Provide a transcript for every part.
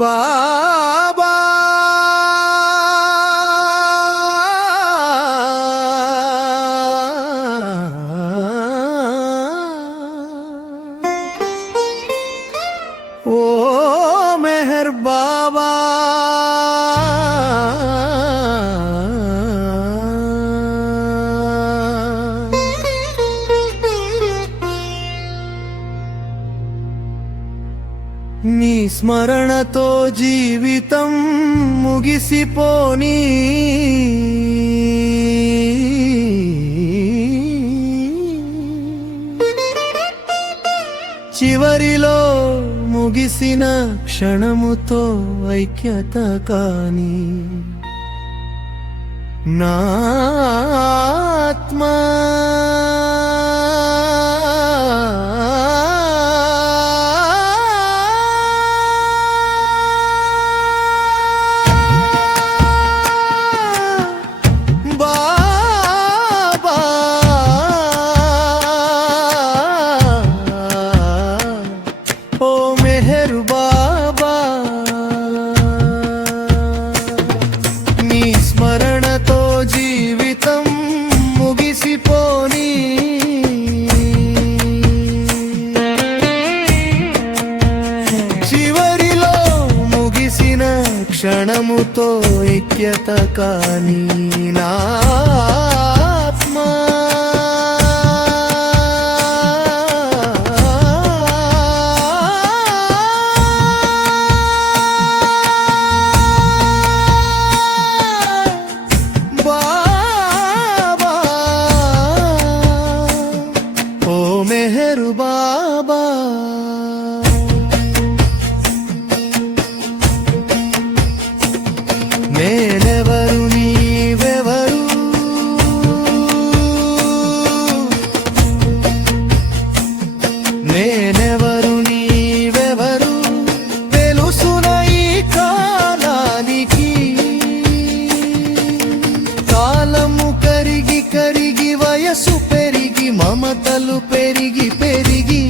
బాబా ఓ మెహర్ బాబా నీ స్మరణతో జీవితం ముగిసిపోని చివరిలో ముగిసిన క్షణముతో ఐక్యత కాని నా ఆత్మ క్షణముతో ఐక్యత కాని నా ఆత్మ బాబా ఓ మెహరు బాబా నేనెవరు నీవెవరు నేనెవరు నీవెవరు తెలుసున ఈ కాలానికి కాలము కరిగి కరిగి వయసు పెరిగి మమతలు పెరిగి పెరిగి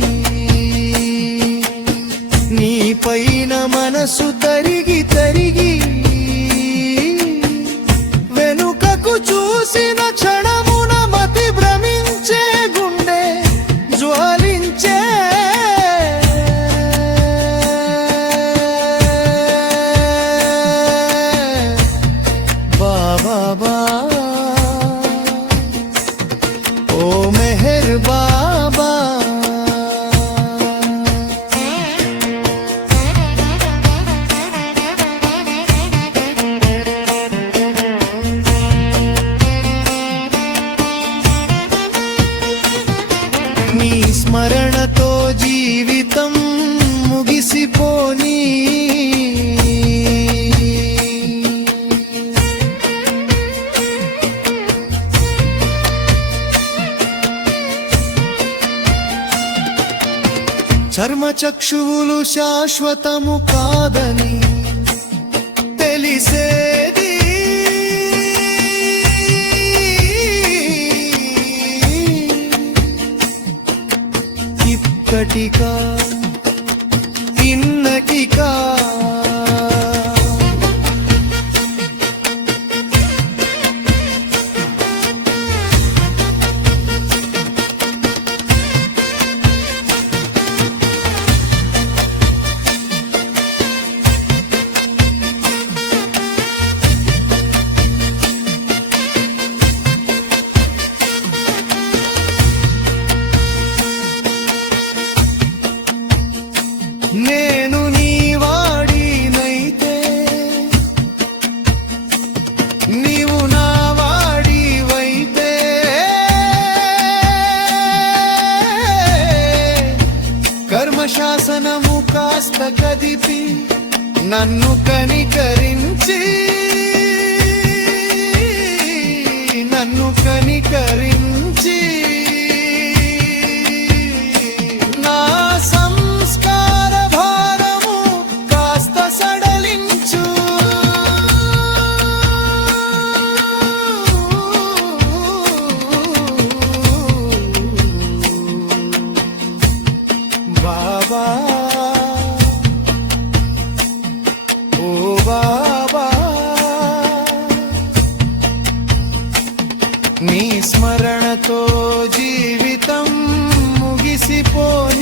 నీ పైన మనసు తరిగి తరిగి చూసిన క్షణమున మతి భ్రమించే గుండె జ్వలించే బాబా ఓ మెహర్ బాబా నీ స్మరణతో జీవితం ముగిసిపోని చర్మచక్షువులు శాశ్వతము కాదని తెలిసేది ఇక్కటికా ఇన్నటికా నేను నీ వాడినైతే నీవు నా వాడివైతే కర్మశాసనము కాస్త కదిపి నన్ను కనికరించి నన్ను కనికరించి నా సంస్కార భారము కాస్త సడలించు జీవితం ముగిసిపోని